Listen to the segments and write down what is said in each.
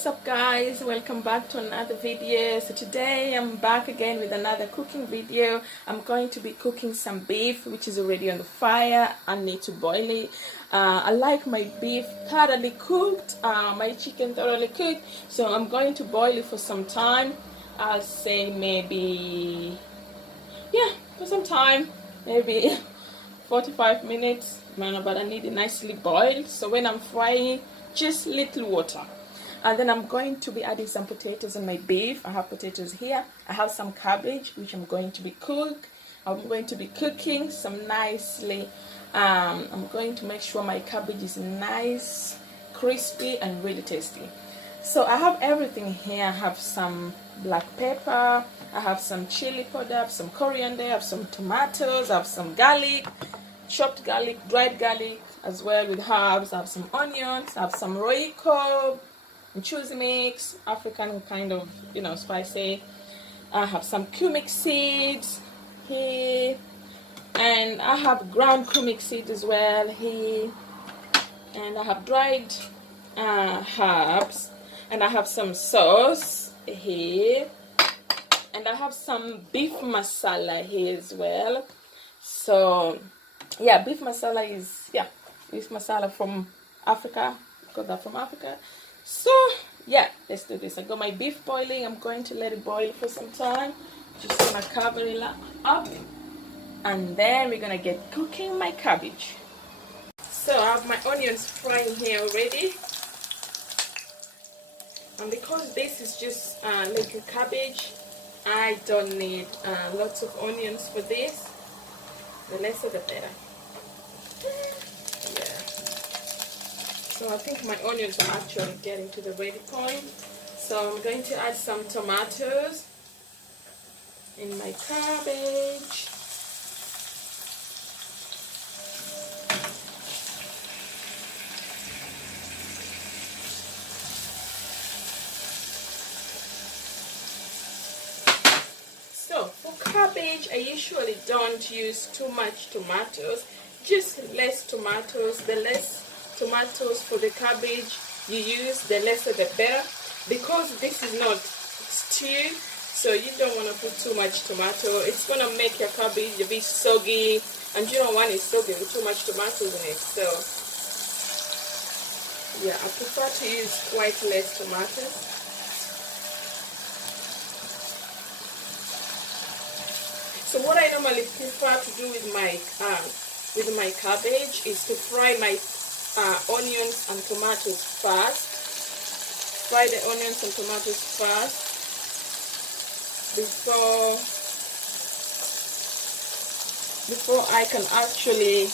What's up guys, welcome back to another video. So today I'm back again with another cooking video. I'm going to be cooking some beef which is already on the fire. I need to boil it. I like my beef thoroughly cooked, my chicken thoroughly cooked, so I'm going to boil it for some time. I'll say maybe, yeah, for some time, maybe 45 minutes, but I need it nicely boiled. So when I'm frying, just little water. And then I'm going to be adding some potatoes on my beef. I have potatoes here. I have some cabbage which I'm going to be cooking some nicely. I'm going to make sure my cabbage is nice, crispy and really tasty. So I have everything here. I have some black pepper, I have some chili powder, I have some coriander, I have some tomatoes, I have some garlic, chopped garlic, dried garlic as well with herbs. I have some onions, I have some royco, choose mix, African kind of, spicy. I have some cumin seeds here, and I have ground cumin seeds as well here, and I have dried herbs, and I have some sauce here, and I have some beef masala here as well. So yeah, beef masala is beef masala from Africa. Got that from Africa. So yeah, let's do this. I got my beef boiling. I'm going to let it boil for some time. Just gonna cover it up, and then we're gonna get cooking my cabbage. So I have my onions frying here already, and because this is just little cabbage, I don't need lots of onions for this. The lesser the better. So I think my onions are actually getting to the ready point. So I'm going to add some tomatoes in my cabbage. So for cabbage, I usually don't use too much tomatoes, just less tomatoes. The less tomatoes for the cabbage you use, the lesser the better, because this is not stew, so you don't want to put too much tomato. It's going to make your cabbage a bit soggy, and you don't want it soggy with too much tomatoes in it. So yeah, I prefer to use quite less tomatoes. So what I normally prefer to do with my cabbage is to fry my onions and tomatoes first. Fry the onions and tomatoes first before I can actually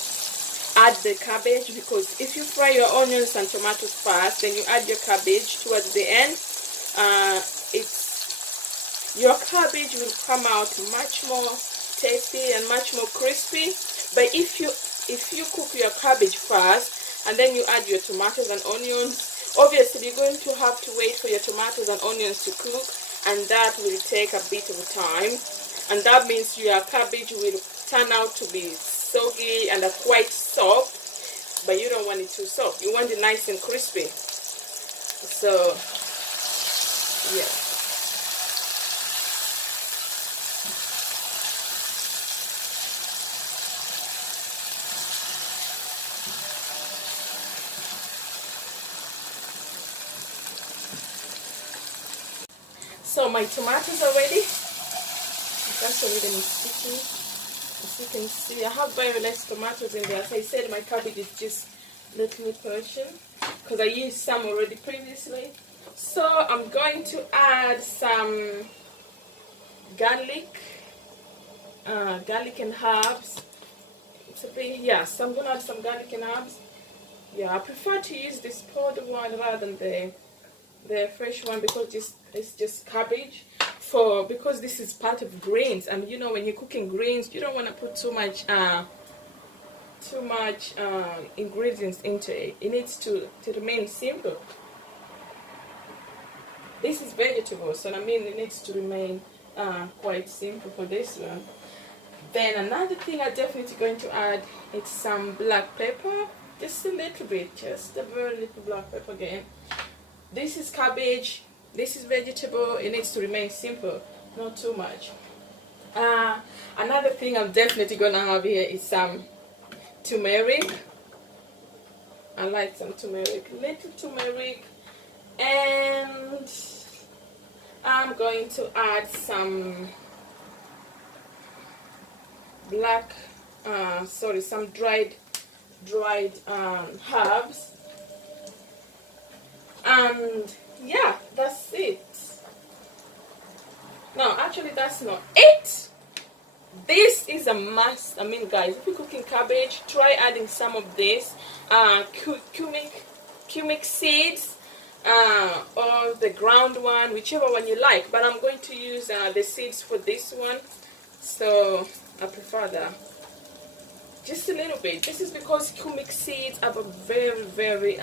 add the cabbage, because if you fry your onions and tomatoes first, then you add your cabbage towards the end, your cabbage will come out much more tasty and much more crispy. But if you cook your cabbage first and then you add your tomatoes and onions, obviously you're going to have to wait for your tomatoes and onions to cook, and that will take a bit of time, and that means your cabbage will turn out to be soggy and quite soft, but you don't want it too soft. You want it nice and crispy. So yeah. So my tomatoes are ready. It's actually them sticky. As you can see, I have very less tomatoes in there. As I said, my cabbage is just little portion because I used some already previously. So I'm going to add some garlic and herbs. So I'm going to add some garlic and herbs. Yeah, I prefer to use this powdered one rather than the fresh one, because it's just cabbage, because this is part of greens, and when you're cooking greens, you don't want to put too much ingredients into it. It needs to remain simple. This is vegetables, so it needs to remain quite simple for this one. Then another thing I'm definitely going to add is some black pepper, just a little bit, just a very little black pepper again. This is cabbage, this is vegetable. It needs to remain simple, not too much. Another thing I'm definitely gonna have here is some turmeric. I like some turmeric, little turmeric, and I'm going to add some some dried herbs, and yeah, that's it. No, actually that's not it. This is a must. I mean, guys, if you're cooking cabbage, try adding some of this cumic seeds, or the ground one, whichever one you like, but I'm going to use the seeds for this one, so I prefer that. Just a little bit. This is because cumic seeds have a very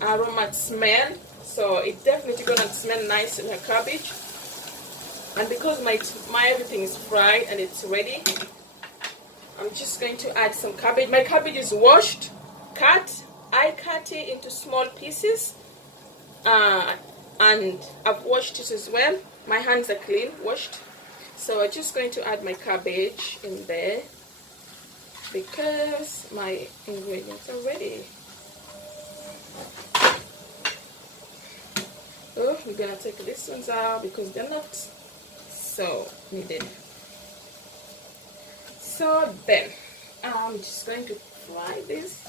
aromatic smell, so it's definitely gonna smell nice in her cabbage. And because my everything is fried and it's ready, I'm just going to add some cabbage. My cabbage is washed, cut. I cut it into small pieces, and I've washed it as well. My hands are clean, washed. So I'm just going to add my cabbage in there because my ingredients are ready. Oh, we're gonna take these ones out because they're not so needed. So then I'm just going to fry this.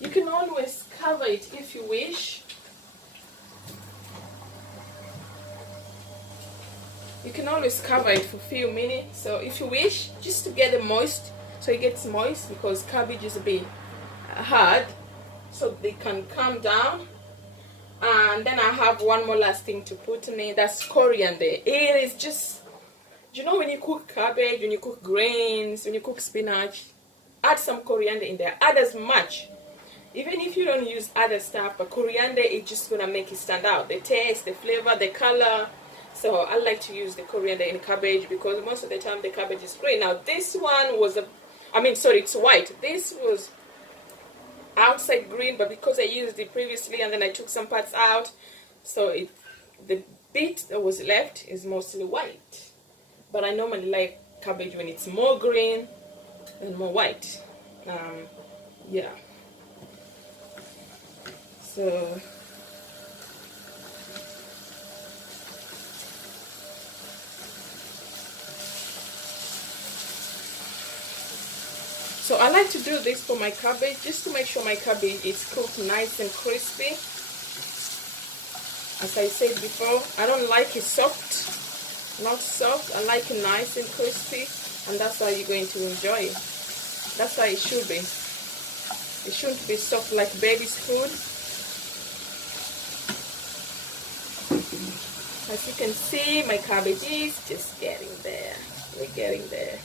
You can always cover it if you wish. You can always cover it for a few minutes, so if you wish, just to get it moist, so it gets moist, because cabbage is a bit hard, so they can calm down. And then I have one more last thing to put in it, that's coriander. It is just, you know, when you cook cabbage, when you cook grains, when you cook spinach, add some coriander in there. Add as much, even if you don't use other stuff, but coriander is just gonna make it stand out, the taste, the flavor, the color. So I like to use the coriander in cabbage because most of the time the cabbage is green. Now this one was it's white. This was outside green, but because I used it previously and then I took some parts out, so the bit that was left is mostly white. But I normally like cabbage when it's more green and more white. Yeah. So I like to do this for my cabbage, just to make sure my cabbage is cooked nice and crispy. As I said before, I don't like it soft, not soft. I like it nice and crispy, and that's how you're going to enjoy it. That's how it should be. It shouldn't be soft like baby's food. As you can see, my cabbage is just getting there. We're getting there.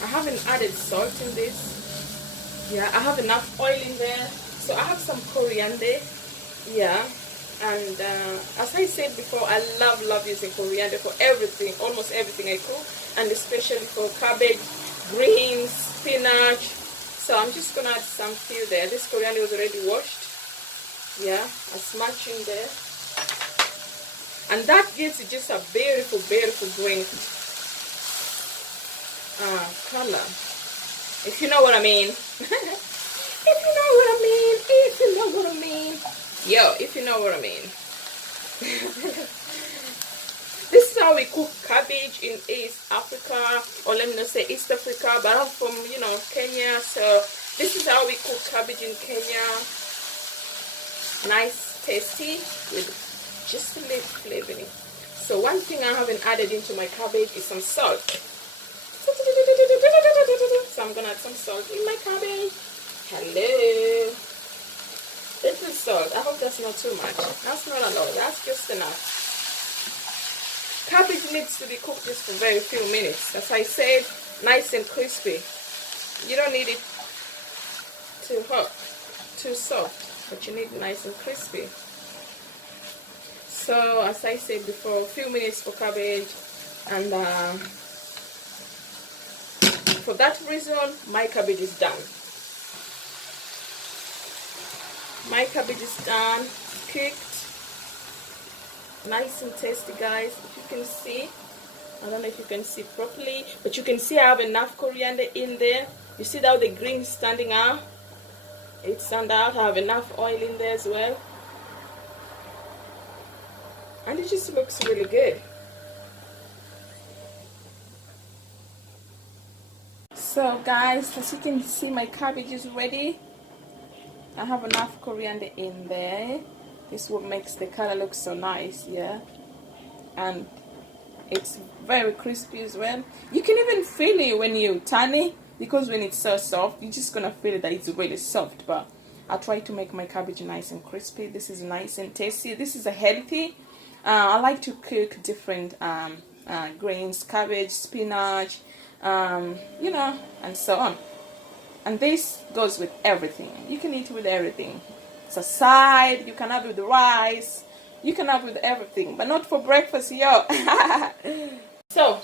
I haven't added salt in this. Yeah, I have enough oil in there. So I have some coriander. Yeah. And as I said before, I love using coriander for everything, almost everything I cook, and especially for cabbage, greens, spinach. So I'm just gonna add some few there. This coriander was already washed. Yeah, I smash in there, and that gives it just a beautiful green color. If you know what I mean. If you know what I mean. If you know what I mean. Yo, if you know what I mean. This is how we cook cabbage in East Africa, or let me not say East Africa, but I'm from, Kenya. So this is how we cook cabbage in Kenya. Nice, tasty, with just a little flavor in it. So one thing I haven't added into my cabbage is some salt. So I'm gonna add some salt in my cabbage. Hello. Little salt. I hope that's not too much. That's not a lot. That's just enough. Cabbage needs to be cooked just for very few minutes. As I said, nice and crispy. You don't need it too hot, too soft, but you need nice and crispy. So as I said before, a few minutes for cabbage, and for that reason my cabbage is done. My cabbage is done, cooked, nice and tasty, guys. If you can see, I don't know if you can see properly, but you can see I have enough coriander in there. You see how the green is standing out? It's stand out. I have enough oil in there as well, and it just looks really good. So guys, as you can see, my cabbage is ready. I have enough coriander in there. This is what makes the color look so nice, yeah, and it's very crispy as well. You can even feel it when you turn it, because when it's so soft, you're just gonna feel that it's really soft. But I try to make my cabbage nice and crispy. This is nice and tasty. This is a healthy. I like to cook different grains, cabbage, spinach, you know, and so on. And this goes with everything. You can eat with everything. It's a side. You can have it with rice. You can have it with everything, but not for breakfast, yo. So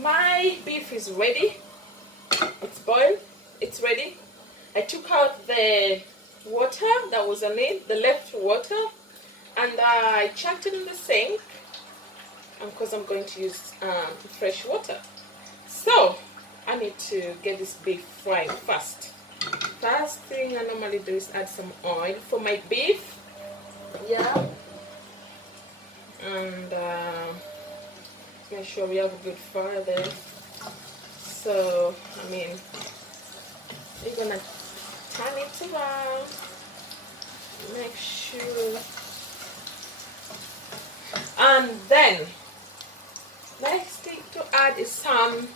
my beef is ready. It's boiled. It's ready. I took out the water that was on it, the left water, and I chucked it in the sink, because I'm going to use fresh water. So I need to get this beef fried first. First thing I normally do is add some oil for my beef. Yeah. And make sure we have a good fire there. So, I mean, we're gonna turn it around. Make sure. And then, next thing to add is some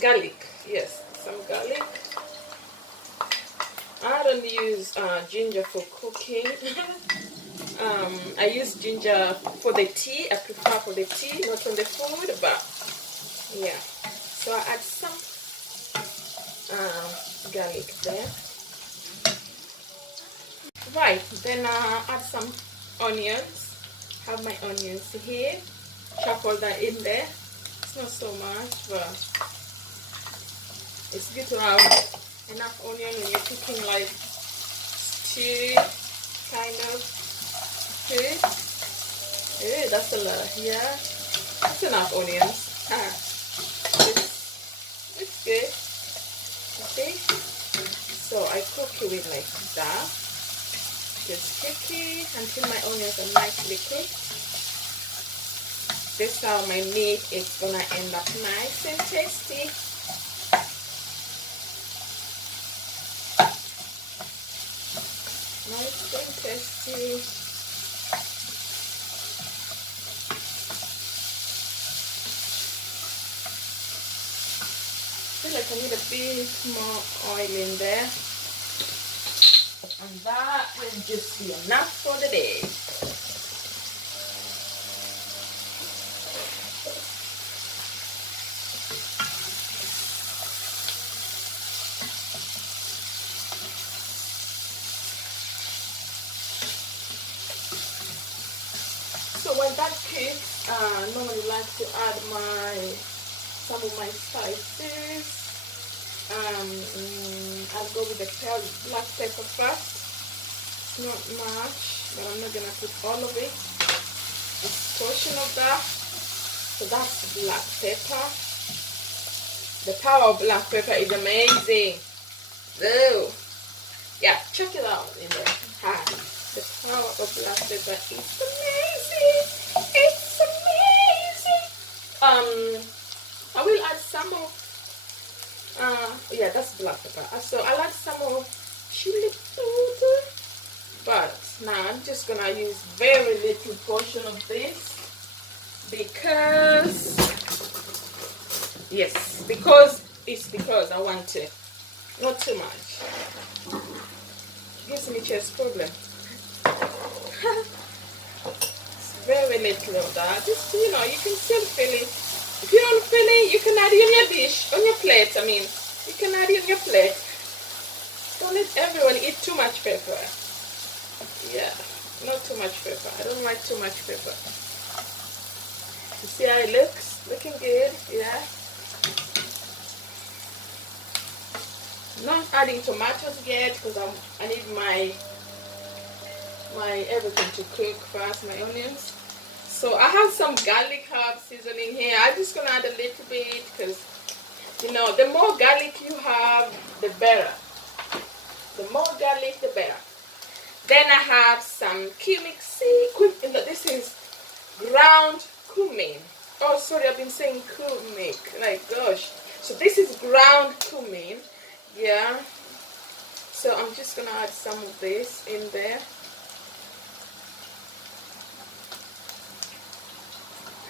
garlic. Yes, some garlic. I don't use ginger for cooking. I use ginger for the tea. I prefer for the tea, not on the food, but yeah. So I add some garlic there. Right, then add some onions. Have my onions here. Chop all that in there. It's not so much, but it's good to have enough onion when you're cooking like stew kind of food. Ew, that's a lot. Yeah, that's enough onions. It's good. Okay, so I cook it with like that. Just cook it until my onions are nicely cooked. This is how my meat is gonna end up nice and tasty. Nice and tasty. I feel like I need a bit more oil in there. And that will just be enough for the day. So when that cooks, I normally like to add some of my spices. I'll go with the black pepper first. It's not much, but I'm not gonna put all of it. A portion of that. So that's black pepper. The power of black pepper is amazing. So yeah, check it out in there. The power of black pepper is amazing. It's amazing. I will add some of yeah, that's black pepper. So I'll add some of chili powder, but now I'm just gonna use very little portion of this because because I want to, not too much. Gives me chest problem. Very little of that. Just, you know, you can still feel it. If you don't feel it, you can add it on your dish, on your plate. I mean, you can add it on your plate. Don't let everyone eat too much pepper. Yeah. Not too much pepper. I don't like too much pepper. You see how it looks? Looking good, yeah. Not adding tomatoes yet because I need my everything to cook first, my onions. So I have some garlic herb seasoning here. I'm just gonna add a little bit because you know the more garlic you have, the better. The more garlic, the better. Then I have some cumin seed. This is ground cumin. Oh, sorry, I've been saying cumin. Like, gosh. So this is ground cumin. Yeah. So I'm just going to add some of this in there.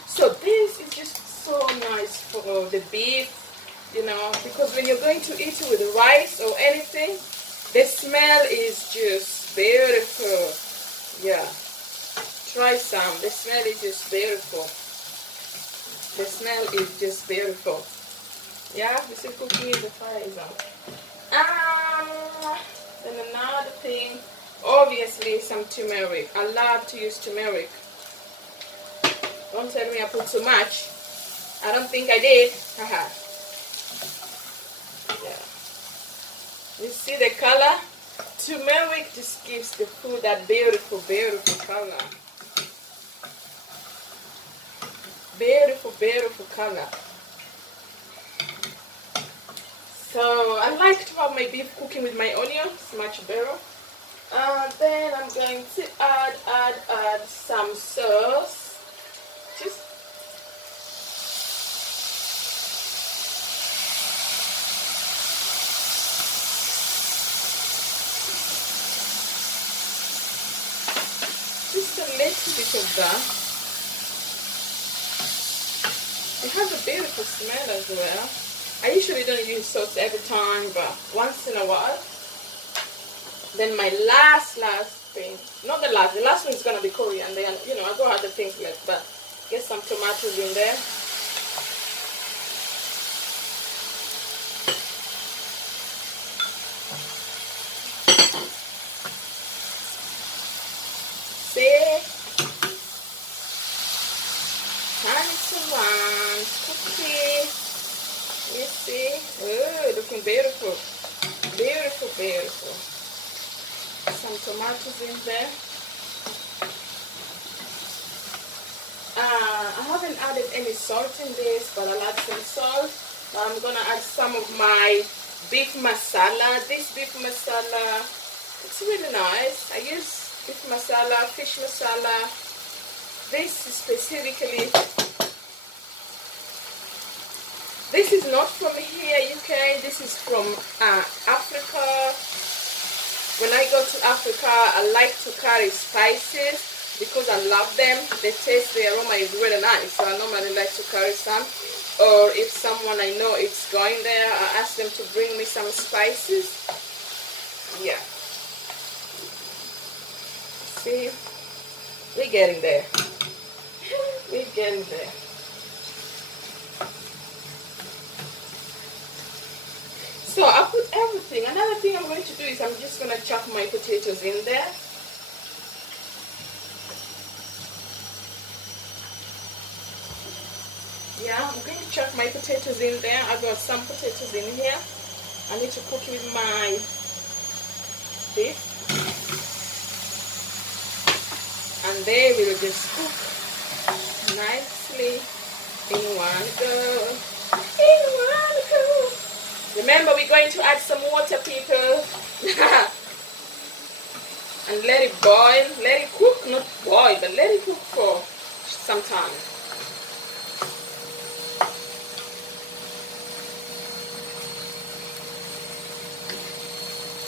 So this is just so nice for the beef, you know, because when you're going to eat it with rice or anything, the smell is just beautiful. Yeah, try some. The smell is just beautiful. The smell is just beautiful. Yeah, this is cooking in the fire is on. Then another thing, obviously some turmeric. I love to use turmeric. Don't tell me I put too much. I don't think I did. Haha. Yeah. You see the color? Turmeric just gives the food that beautiful, beautiful color. Beautiful, beautiful color. So I like to have my beef cooking with my onions, much better. Then I'm going to add some sauce. Just a little bit of that. It has a beautiful smell as well. I usually don't use sauce every time, but once in a while. Then my last thing, not the last one is gonna be coriander, and then you know I go other things left, but get some tomatoes in there. See? Turn it to one, cookie. You see? Oh, looking beautiful. Beautiful, beautiful. Some tomatoes in there. I haven't added any salt in this, but I'll add some salt. I'm gonna add some of my beef masala. This beef masala, it's really nice. I use beef masala, fish masala. This is specifically, this is not from here, UK. This is from Africa. When I go to Africa, I like to carry spices because I love them. The taste, the aroma is really nice. So I normally like to carry some. Or if someone I know is going there, I ask them to bring me some spices. Yeah. See, we're getting there. We're getting there. So I put everything. Another thing I'm going to do is I'm just going to chop my potatoes in there. Yeah, I'm going to chop my potatoes in there. I got some potatoes in here. I need to cook it with my beef. And they will just cook nicely in one go. In one go. Remember, we're going to add some water, people. And let it boil. Let it cook, not boil, but let it cook for some time.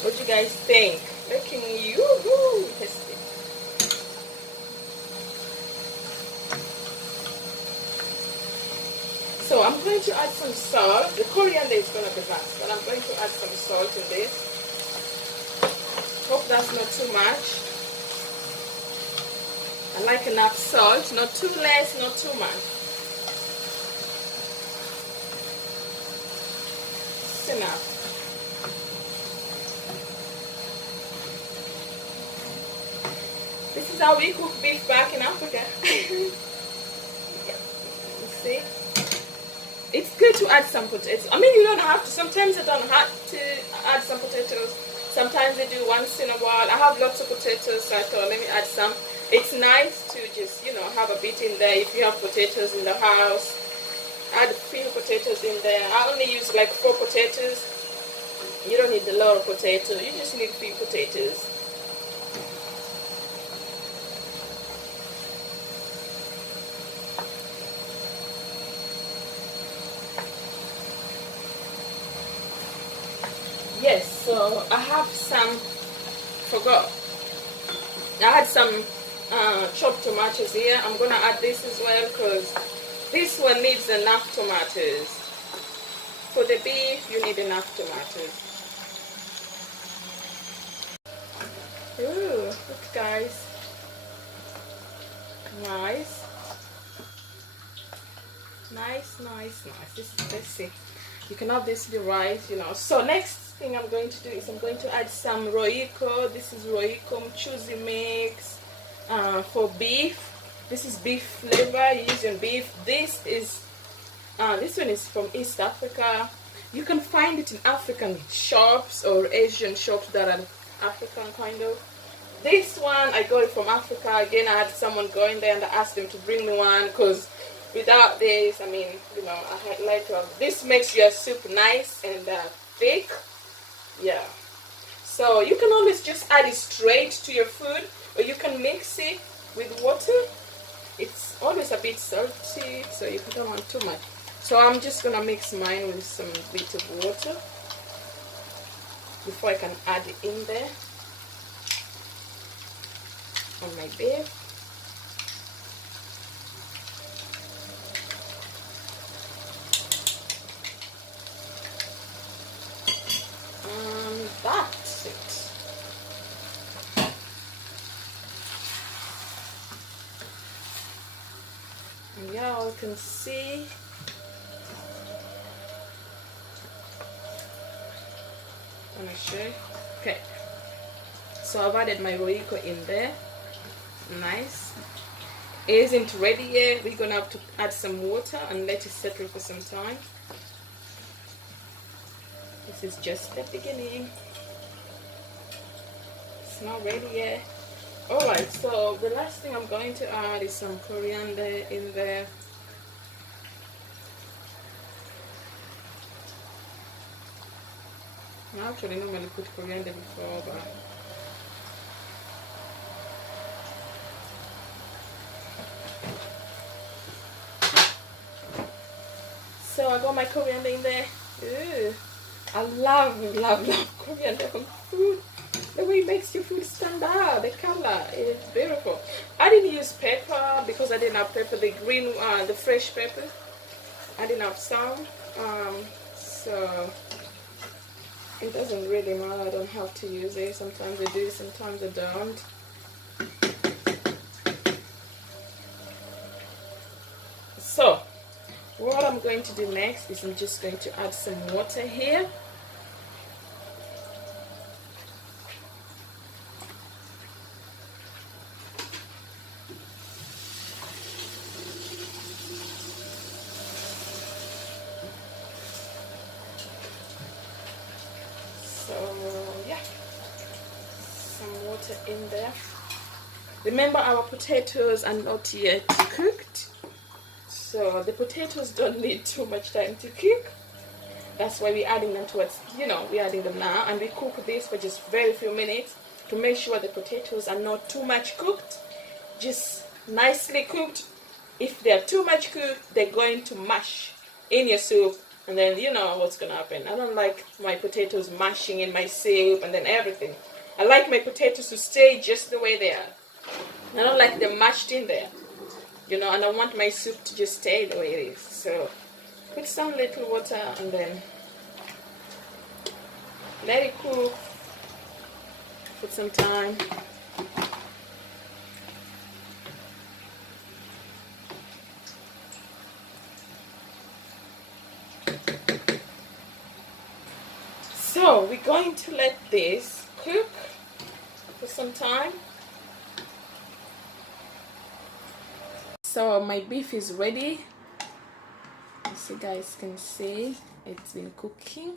What do you guys think? Looking yoo-hoo tasty. So I'm going to add some salt. The coriander is going to be last, but I'm going to add some salt in this. Hope that's not too much. I like enough salt, not too less, not too much. It's enough. This is how we cook beef back in Africa. Yeah, you see? It's good to add some potatoes. I mean, you don't have to. Sometimes I don't have to add some potatoes. Sometimes I do once in a while. I have lots of potatoes, so I thought let me add some. It's nice to just, you know, have a bit in there. If you have potatoes in the house, add a few potatoes in there. I only use like 4 potatoes. You don't need a lot of potatoes. You just need 3 potatoes. Yes, so I have some, forgot, I had some chopped tomatoes here. I'm gonna add this as well because this one needs enough tomatoes. For the beef, you need enough tomatoes. Ooh, look guys, nice, nice, nice, nice. Let's see. You can obviously rice, you know. So next thing I'm going to do is I'm going to add some roiko. This is roiko mchuzi mix for beef. This is beef flavor. You're using beef. This one is from East Africa. You can find it in African shops or Asian shops that are African kind of. This one I got it from Africa. Again, I had someone going there and I asked them to bring me one because without this, I mean, you know, I like to have this. Makes your soup nice and thick. Yeah. So you can always just add it straight to your food, or you can mix it with water. It's always a bit salty, so you don't want too much. So I'm just gonna mix mine with some bit of water before I can add it in there on my beef. That's it. And y'all can see I'm gonna show you. Okay, so I've added my roiko in there. Nice. It isn't ready yet. We're gonna have to add some water and let it settle for some time. This is just the beginning. It's not ready yet. Alright, so the last thing I'm going to add is some coriander in there. I actually normally put coriander before, but so I got my coriander in there. Ooh, I love coriander on food. The way it makes your food stand out, the color is beautiful. I didn't use pepper because I didn't have pepper, the green, the fresh pepper. I didn't have some, so it doesn't really matter. I don't have to use it. Sometimes I do, sometimes I don't. So what I'm going to do next is I'm just going to add some water here. So yeah, some water in there. Remember, our potatoes are not yet cooked, so the potatoes don't need too much time to cook. That's why we're adding them towards, we're adding them now, and we cook this for just very few minutes to make sure the potatoes are not too much cooked, just nicely cooked. If they're too much cooked, they're going to mash in your soup, and then you know what's gonna happen. I don't like my potatoes mashing in my soup and then everything. I like my potatoes to stay just the way they are. I don't like them mashed in there, and I want my soup to just stay the way it is. So put some little water and then let it cook for some time. So we're going to let this cook for some time. So my beef is ready. As you guys can see, it's been cooking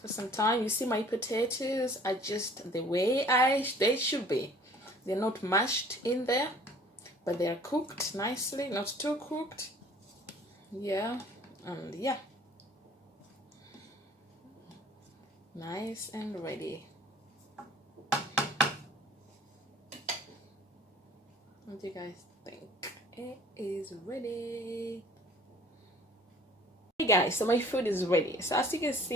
for some time. You see my potatoes are just the way they should be. They're not mashed in there, but they are cooked nicely, not too cooked. Yeah, and yeah, nice and ready. What do you guys think? It is ready. Hey guys, so my food is ready. So as you guys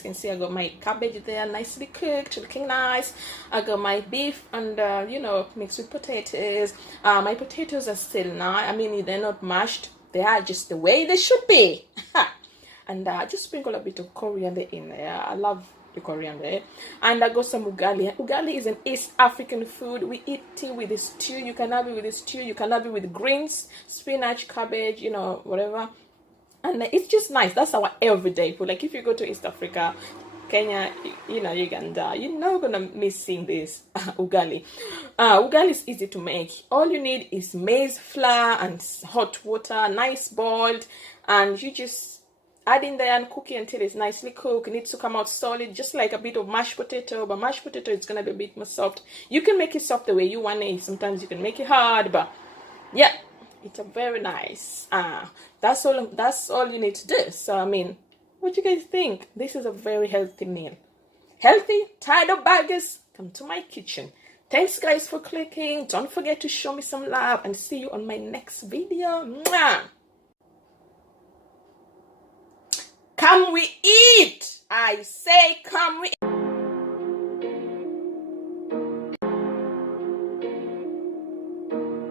can see, I got my cabbage there, nicely cooked, looking nice. I got my beef and mixed with potatoes. My potatoes are still nice. I mean, they're not mashed. They are just the way they should be. And just sprinkle a bit of coriander in there. I love the coriander. And I got some ugali. Ugali is an East African food. We eat it with the stew. You can have it with the stew. You can have it with greens, spinach, cabbage, whatever. And it's just nice. That's our everyday food. Like if you go to East Africa, Kenya, Uganda, you're not gonna miss seeing this ugali. Ugali is easy to make. All you need is maize flour and hot water, nice boiled, and you just add in there and cook it until it's nicely cooked. It needs to come out solid, just like a bit of mashed potato, but mashed potato is gonna be a bit more soft. You can make it soft the way you want it. Sometimes you can make it hard, but yeah, it's a very nice. That's all you need to do. So I mean, what do you guys think? This is a very healthy meal. Healthy, tired of burgers? Come to my kitchen. Thanks guys for clicking. Don't forget to show me some love and see you on my next video. Mwah! Come we eat. I say come we